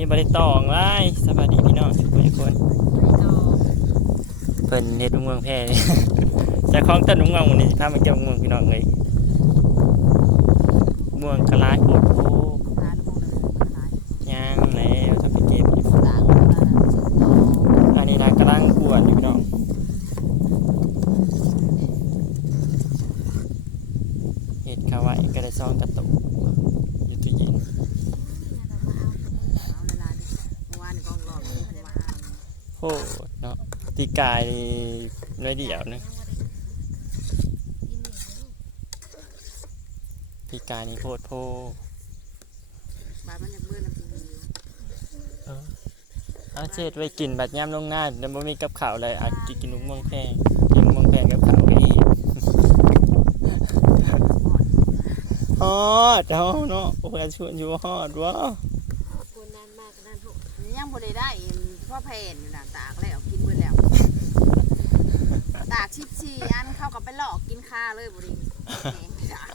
นี้บริตองไล่สวัสดีพี่น้องทุกคนทุกคนเพิ่นเฮ็ดเมืองแพร่เจากของต้นมะม่วงหมื้นี้พามาเก็บมะม่วงพี่น้องเลยมะม่วงกะลาโคตรโคย่างแล้วถ้าไปเก็บอันนี้นะกำลังกวนอยู่พี่น้องเฮ็ดขาวไว้ก็ได้ซองกระตุกอยู่ตู้เย็น โหเนาะตีกายนี่น้อยเดียวนึงตีกายนี่โพดโพเอาเจ็ดไว้กินบัดย่ำลงหน้าแล้วบ่มีกับข้าวเลยอาจกินกินลูกม่วงแพงกินลูกม่วงแพงกับข้าวก็อีกฮอดเฮาเนาะโอ้ยชวนอยู่ฮอดวะยังบ่ได้ได้พ่อ แผ่นอยู่น่ะตากแล้วกินเบิดแล้ว ตากชิบชีอันเข้ากับไปหลอกกินข้าเลยบ่ดีแหงตาก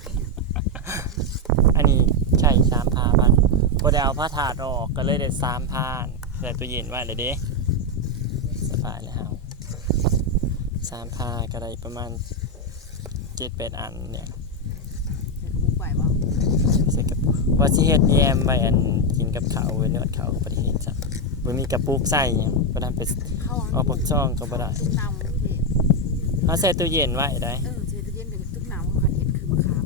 อันนี้ใช่สามพามันบ่ได้เอาผ้าถาดออกก็เลยได้สามพานใส่ตู้เย็นไว้เลยเด้สบายแล้วสามพาก็ได้ประมาณเจ็ดแปดอันเนี่ยบุกไปบ่ใส่กับว่าสิเฮ็ดแยมไว้อันกินกับข้าวเว้ยเนื้อข้าวก็บ่ได้เฮ็ดจ้ะ บ่มีกระปุกใส่หยังบ่ได้ไปเข้าเอาปักช่องก็บ่ได้ทุกน้ำมันเผ็ดเฮาใส่ตู้เย็นไว้ได้เออเจตเย็นกับทุกน้ำเขาคันเห็ดคือมะขาม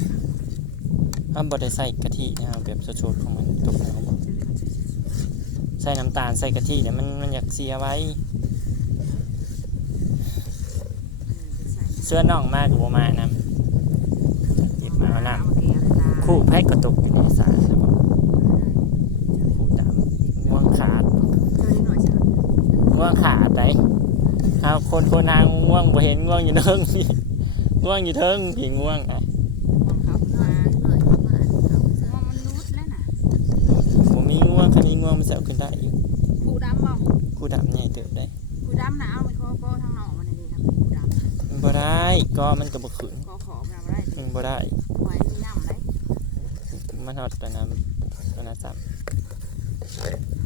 เฮาบ่ได้ใส่กะทินะเอาแบบสดๆของมันตุกเอาใส่น้ำตาลใส่กะทิเนี่ยมันมันอยากเสียไว้เสื้อน่องมากบัวมานะหยิบมาเอาน้ำคู่ไพ่กระตุกอยู่ในสารนะบอกคู่ดำง่วงขาด ง่วงขาดไหนเอาคนคนหางง่วงบ่เห็นง่วงอยู่เทิงง่วงอยู่เทิงผีง่วงนะผมมีง่วงคันนี้ง่วงมันจะเอาขึ้นได้อยู่ผู้ดำบ่คู่ดำเนี่ยเติบได้ผู้ดำนะเอาไปขอก็ทางนอกมันนี่ครับผู้ดำมันบ่ได้ก็มันก็บ่ขึ้นขอขอมาบ่ได้มันบ่ได้ไว้มีน้ำได้มันหอดตัวน้ำตัวน้ำซ้ำ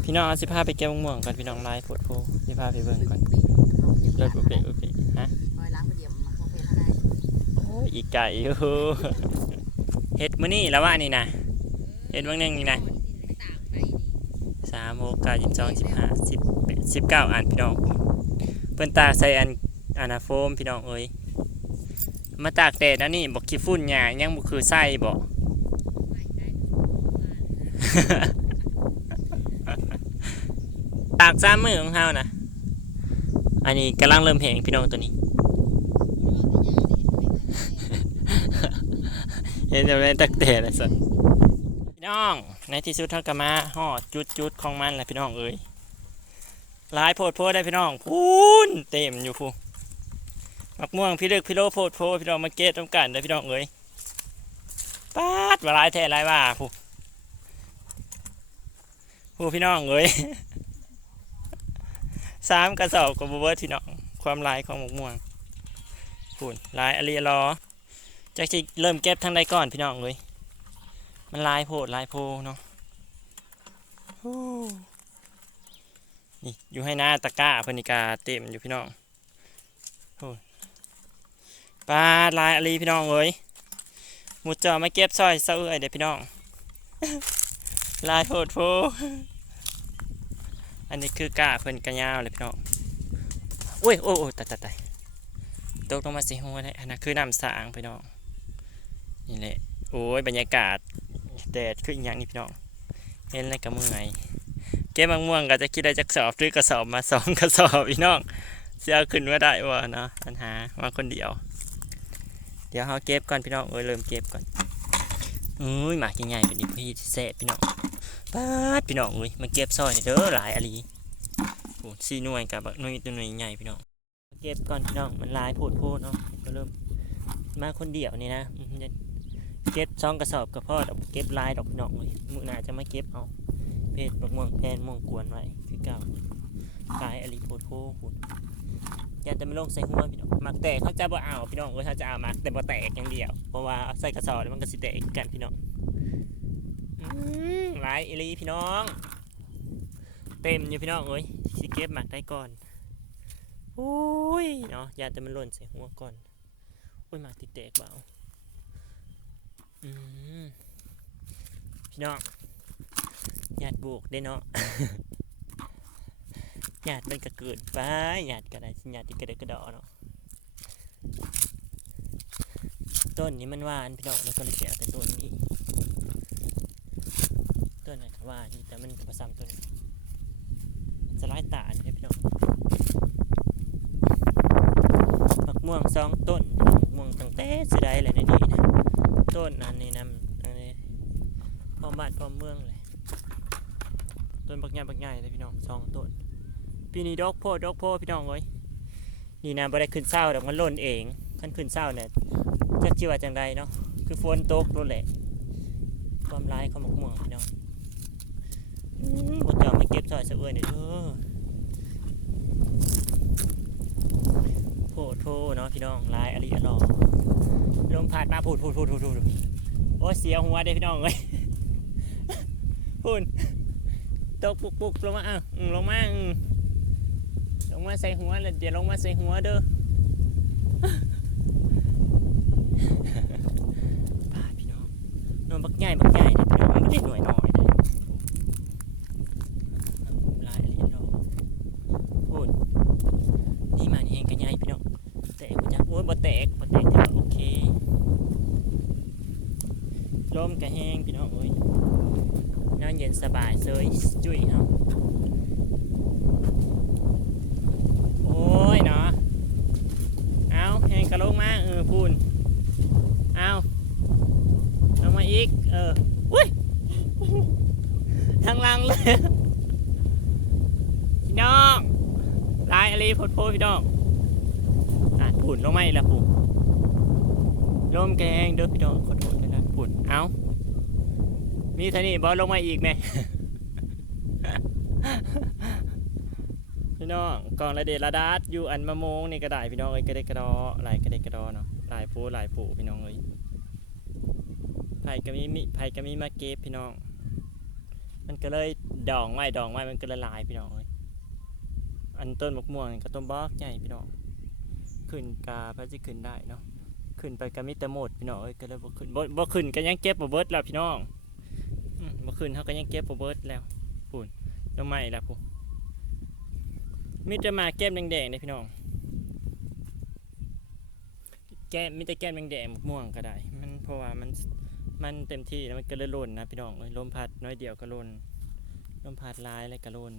พี่น้องเอาสิพาไปเก็บมะม่วงก่อนพี่น้องไล่ปวดโพสิพาไปเบิ่งก่อนเลิศบุเปบุเปฮะคอยล้างไปเดี่ยวมาพวกได้โอ้ยอีกไก่อยู่เฮ็ดมื้อนี้แล้วว่านี่นะเฮ็ดบางนึงนี่นะสามหกเก้ายี่สิบสองสิบห้าสิบแปดสิบเก้าอันพี่น้องเพิ่นตากใส่อันอานาโฟมพี่น้องเอ้ยมาตากแดดแล้วนี่บอกขี้ฝุ่นหยายังบ่คือใส่บ่ ตากสามมือของเฮานะอันนี้กำลังเริ่มแหงพี่น้องตัวนี้เห็นจะได้ตักเตะเลยสัสพี่น้องในที่สุดเท่ากับมาฮอดจุดจุดของมันแหละพี่น้องเอ้ยหลายโพดโพดได้พี่น้องพูนเต็มอยู่พูมักม่วงพี่เลือกพี่โลโพดโพดพี่น้องมาเก็ตต้องกันได้พี่น้องเอ้ยปาดว่าหลายแท้หลายว่าพูพูพี่น้องเอ้ย สามกระสอบกับบัเบิร์ดพี่น้องความหลายของหมกม่วงพูนลายอรีรอจากที่เริ่มเก็บทางใดก่อนพี่น้องเลยมันลายโพดลายโพเนาะนี่อยู่ให้หน้าตะก้าพนิกาเต็มอยู่พี่น้องโอ้ปลาลายอลีพี่น้องเลยมุดจอมาเก็บซอยเสาเอ้ยเด็พี่น้องลายโพดโพ อันนี้คือกาเพิ่นกระยาวเลยพี่น้องโอ้ยโอ้โอ้ยตายตายตายตกลงมาสิหัวเลยอันนั้นคือน้ำสางพี่น้องนี่แหละโอ้ยบรรยากาศแดดคืออีกอย่างนี่พี่น้องเห็นอะไรก็เมื่อยเก็บบางม่วงก็จะคิดได้จักสอบซื้อกระสอบมาสองกระสอบพี่น้องเสียขึ้นว่าได้วะเนาะปัญหามาคนเดียว เดี๋ยวเขาเก็บก่อนพี่น้องเอ้ยเริ่มเก็บก่อนอุ้ยหมากใหญ่ๆเป็นอีพี่แซ่บพี่น้อง ป้าดพี่น้องเอ้ยมาเก็บซอยนี่เด้อหลายอะไรโอ้สี่หน่วยกับหน่วยตัวหน่วยใหญ่พี่น้องเก็บก่อนพี่น้องมันลายโพดโพดเนาะก็เริ่มมาคนเดียวนี่นะจะเก็บซองกระสอบกับพ่อดเก็บลายดอกพี่น้องเลยมือหนาจะมาเก็บเอาเพศบักม่วงแพนม่วงกวนไว้คือเก่ากายอลิโพดโพหุ่นยันจะไม่ลงใส่หัวพี่น้องหมักแตกเขาจะบ่เอาพี่น้องเออเขาจะเอาหมักแต่บ่แตกอย่างเดียวเพราะว่าใส่กระสอบมันก็สิแตกกันพี่น้อง หลายอลีพี่น้อง เต็มอยู่พี่น้องเอ้ยสิเก็บหมักได้ก่อนโอ้ยเนาะอย่าแต่มันหล่นใส่หัวก่อนโอ้ยหมักติดแตกเบาอืมพี่น้องหยาดบวกได้เนาะหยาดมันก็เกิดไปหยาดก็ได้หยาดที่กระเดะกระดอเนาะต้นนี้มันหวานพี่น้องแล้วก็เลยเสียแต่ต้นนี้ต้นนั้นก็ห ว่าอยู่แต่มันก็ผสมต้นมันจะไล่ตาเนี่ยพี่น้องมักม่วงสองต้นม่วงตั้งแต่สิได้เลยในนี้นะต้นอันนี้นำอันนี้พร้อมบ้านพร้อมเมืองเลยต้นบักใหญ่บักใหญ่เลยพี่น้องสองต้นปีนี้ดอกโพดดอกโพพี่น้องเอ้ยนี่นะบ่ได้ขึ้นเศร้าดอกมันล่นเองคันขึ้นเศร้าเนี่ยจักจิว่าจังใดเนาะคือฝนตกนั่นแหละความร้ายขาหมกม่วงพี่น้อง อืมบ่จะเอามาเก็บซอยสะเอื้อยนี่เด้อโพดโทเนาะพี่น้องลายอริอลอลมพัดมาพูดพูดพูดพูดพูดโอ้เสียหัวเด้พี่น้องเอ้ยพูดตกปุกปุกลงมาอะอืมลงมาลงมาใส่หัวแล้วเดี๋ยวลงมาใส่หัวเด้อป้าพี่น้องนอนบักใหญ่บักใหญ่นะพี่น้องมันไม่ได้หน่วยน้อยเลยลายเรียนรอพูดนี่มันเองกันใหญ่พี่น้องแตกบ่จักโอ้ ยบ่แตกบ่แตกแต่ว่าโอเคลมกระแหงพี่น้องเอ้ยนอนเย็นสบายเซยจุ้ยเฮาโอ้ยเนาะเอาแหงกระโลงมาเออพูนเอาลงมาอีกเอออุ้ยทางลังเลยพี่น้องลายอะไรโพดโพพี่น้อง อ่นลงมาอีล้วพูนลมแกงเด้อพี่น้องขอโทษนะพูนเอามีท่านี้บอลลงมาอีกไหมพี่น้องก่องระเดระดาษอยู่อันมะมงนี่ก็ได้พี่น้องเอ้ยกระเดกกระดอลายกระเดกกระดอเนาะลายผูลายผูพี่น้องเอ้ยไผ่ก็มีมิไผ่ก็มีมาเก็บพี่น้อง มันก็เลยดองไว้ดองไว้มันก็ละลายพี่น้องเอ้ยอันต้นมะม่วงนี่ก็ต้นบอกใหญ่พี่น้อง ขึ้นกาพระจิขึ้นได้เนาะขึ้นไปก็มีแต่หมดพี่น้องเอ้ยก็เลยบ่ขึ้นบ่บ่ขึ้นก็ยังเก็บบ่เบิดแล้วพี่น้องบ่ขึ้นเขาก็ยังเก็บบ่เบิดแล้วพูนลงมาอีกแล้วพูนมีแต่มาแก้มแดงๆเลยพี่น้องแก้มมีแต่แก้มแดงๆม่วงก็ได้ มันเพราะว่ามันมันเต็มที่แล้วมันก็เลยล่นนะพี่น้องเอ้ยลมพัดน้อยเดียวก็ล่นลมพัดร้ายแล้วก็ล่น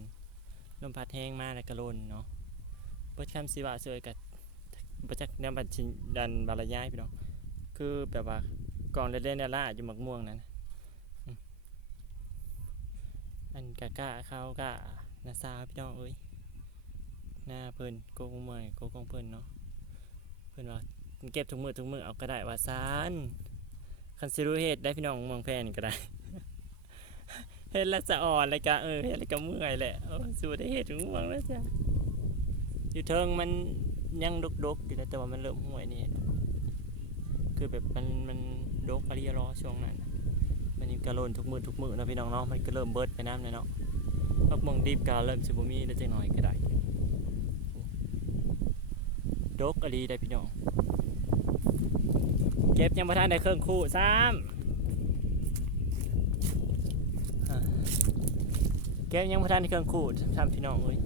ลมพัดแห้งมากแล้วก็ล่นเนาะเปิดคำสิว่าเสยกับ ประจักแนวบัญชีดันบาลายายพี่น้องคือแบบว่ากองเล่นๆเนี่ยล่าอยู่หมักม่วงนั่นอันกะกะเขากะนาซาพี่น้องเอ้ยหน้าเพิ่นโกงเมื่อยโกงเพิ่นเนาะเพิ่นว่าเก็บทุกมือทุกมือเอาก็ได้ว่าซานคันสิรู้เฮ็ดได้พี่น้องมองแพนก็ได้เฮ็ดแล้วจะอ่อนเลยกะเออเฮ็ดแล้วก็เมื่อยแหละเออสู้ได้เฮ็ดถึงมืองแล้วจ้ะอยู่เทิงมัน ยังดกๆอยู่นะแต่ว่ามันเริ่มห่วยนี่คือแบบมันมันดกอะไรรอช่วงนั้นมันนี่กระโลนทุกมือทุกมือนะพี่น้องเนาะมันก็เริ่มเบิดไปน้ำเลยเนาะพักมองดีบกาเริ่มสิบมีแล้วจังหน่อยก็ได้ดกอลีได้พี่น้องเก็บยังประทานได้เครื่องคู่ซ้ำเก็บยังประทานได้เครื่องคู่ซ้ำพี่น้องเอ้ย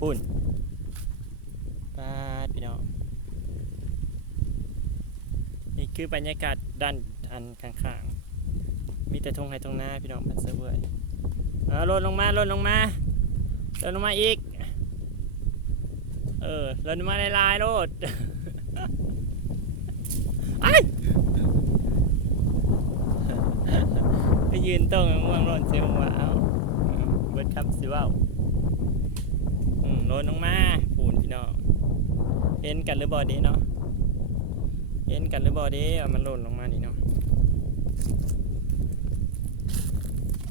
ปุ่นปาดพี่น้องนี่ คือบรรยากาศด้านอันข้างๆ มีแต่ทงไห้ทงหน้าพี่น้องพันเสเวยเอาลดลงมาลดลงมาลดลงมาอีก เออเล่นมาในลายๆโลดไอ้ไปยืนตรงม่วงร่นเสียงว่าเอาเบิดคำสิเว่าลนลงมาปูนพี่น้องเห็นกันหรือบอดีเนาะ เห็นกันหรือบอดีเอามันหล่นลงมานี่เนาะ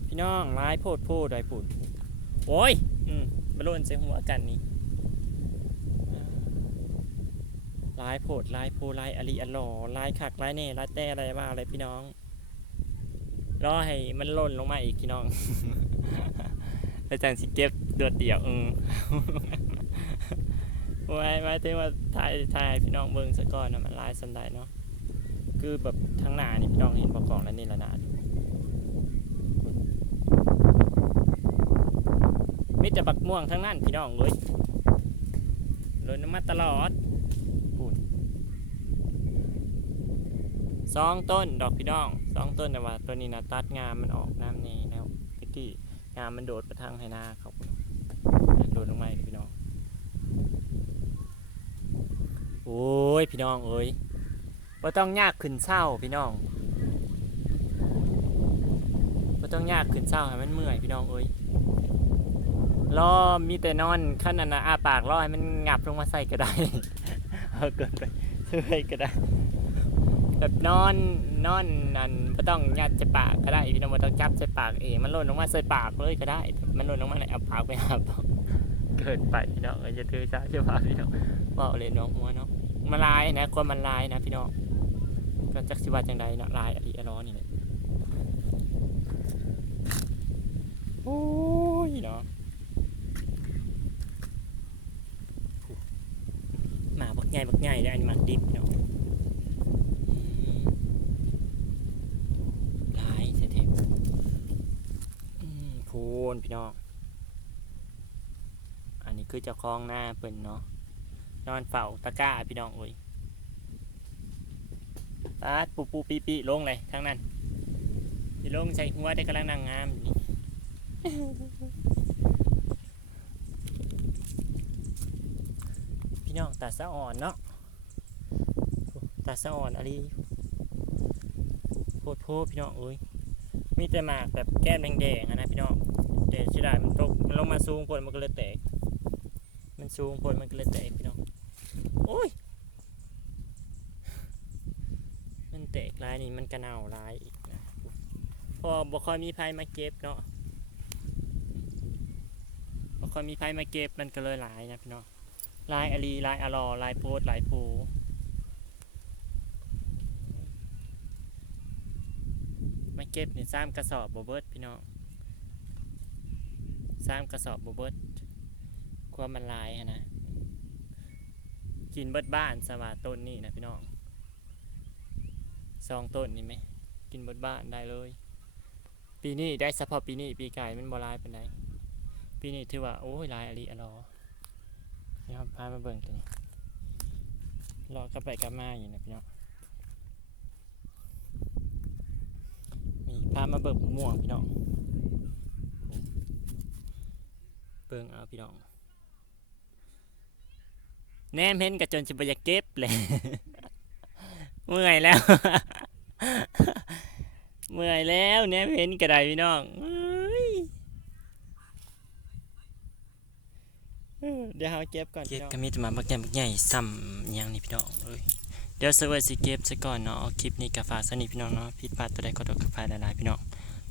พี่น้องลายโพดโพดได้ปูนโอ้ยอืมมาหล่นใส่หัวกันนี่ลายโพดลายโพลายอลีอลอลายขักลายเน่ลายแต่อะไรว่าอะไรพี่น้องรอให้มันล่นลงมาอีกพี่น้องแล้วจังสิเก็บเดือดเดี่ยวอืม ไว้ไว้ที่ว่าถ่ายถ่ายพี่น้องเบิ่งซะก่อนนะมันลายสันไดเนาะคือแบบทั้งหน้านี่พี่น้องเห็นประกอบแล้วนี่ละนาดมีแต่บักม่วงทั้งนั้นพี่น้องเลยเลยน้ำมาตลอดพูดสองต้นดอกพี่น้องสองต้นแต่ว่าตัวนี้นะตัดงามมันออกน้ำนี่แล้วตะกี้งามมันโดดไปทางไหหน้าเขาโดดลงมาพี่น้อง โอ้ยพี่น้องเอ้ยบ่ต้องยากขึ้นเศร้าพี่น้องบ่ต้องยากขึ้นเศร้าให้มันเมื่อยพี่น้องเอ้ยรอมีแต่นอนขั้นนั้นนะอาปากรอให้มันงับลงมาใส่ก็ได้เอาเกินไปเรื่อยก็ได้แบบนอนนอนนั่นบ่ต้องยัดใส่ปากก็ได้พี่น้องบ่ต้องจับใส่ปากเองมันหล่นลงมาใส่ปากเลยก็ได้ มันหล่นลงมาเลยเอาปากไปหาต่อเกินไปพี่น้องเอ้ยจะถือสาเชื่อพาพี่น้องเว่าเลยเน้องหัวเนาะ มันลายนะความมันลายนะพี่น้องก็จักสิว่าจังใดเนาะลายอดีอร้อนนี่แหละโอ้ยเนาะหมาบักใหญ่บักใหญ่เลยอันนี้หมักดิบเนาะลายเสร็จอืมพูนพี่น้องอันนี้คือเจ้าของหน้าเปิ่นเนาะ นอนเฝ้าตะกร้าพี่น้องโอ้ยปาดปูปูปีปีลงเลยทั้งนั้นที่ลงใส่หัวได้กำลังนั่งงามอยู่นี่พี่น้องตาสะอ่อนเนาะตาสะอ่อนอะไรโพดโพพี่น้องเอ้ยมีแต่หมากแบบแก้มแดงๆนะพี่น้องเดชิได้มันตกมันลงมาสูงผลมันก็เลยแตก มันสูงผลมันก็เลยแตกพี่น้อง โอ้ย มันแตกลายนี่มันกระเน่าลายอีกนะพอบ่คอยมีไผมาเก็บเนาะบ่คอยมีไผมาเก็บมันก็เลยลายนะพี่น้องลายอาลีลายอลอลายโพดลายโพมาเก็บนี่สามกระสอบบ่เบิร์ดพี่น้องสามกระสอบบ่เบิร์ดความมันลายนะ กินเบิดบ้านสว่าต้นนี่นะพี่น้องสองต้นนี่ไหมกินเบิดบ้านได้เลย ปีนี้ได้เฉพาะปีนี้ปีไกายมันบ่ลายปานใดปีนี้ถือว่าโอ้ยลายอลีอะรอนี่ครับพามาเบิ่งตัวนี้รอกลับไปกลับมาอยู่นะพี่น้องมีพามาเบิ่งม่วงพี่น้องเบิ่งเอาพี่น้อง แนมเห็นกับจนจะไปอยาเก็บเลยเมื่อยแล้ว เมื่อยแล้วแนมเห็นกระไดพี่น้องเดี๋ยวเราเก็บก่อนเก็บก็มีแต่มาบักใหญ่บักใหญ่ซ้ำยังนี่พี่น้องเอ้ยเดี๋ยวเซอร์เวอร์สิเก็บซะก่อนเนาะคลิปนี้กับฝากสนิทพี่น้องเนาะผิดพลาดตัวใดก็ต้องกับฝากหลายๆพี่น้อง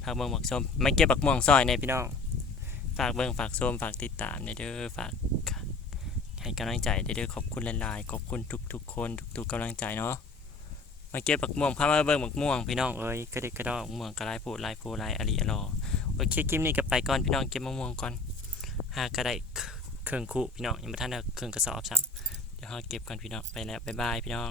ฝากเบิ่งบักส้มไม่เก็บบักม่วงซอยในพี่น้อง ฝากเบิ่งฝากส้มฝากติดตามในเด้อฝาก ให้กำลังใจเด้อขอบคุณหลายๆขอบคุณทุกๆ คนทุกๆกำลังใจเนาะมาเก็บบักม่วงพามาเบิ่งบักม่วงพี่น้องเอ้ยกระเด็กกระดอกม่วงกระไรผูลายผูลายอริอรอโอเคคลิปนี้ก็ไปก่อนพี่น้องเก็บมะม่วงก่อนหากระไดเครื่องคู่พี่น้องยังไม่ทันได้เครื่องกระสอบซ้ำเดี๋ยวเราเก็บกันพี่น้องไปแล้วบ๊ายบายพี่น้อง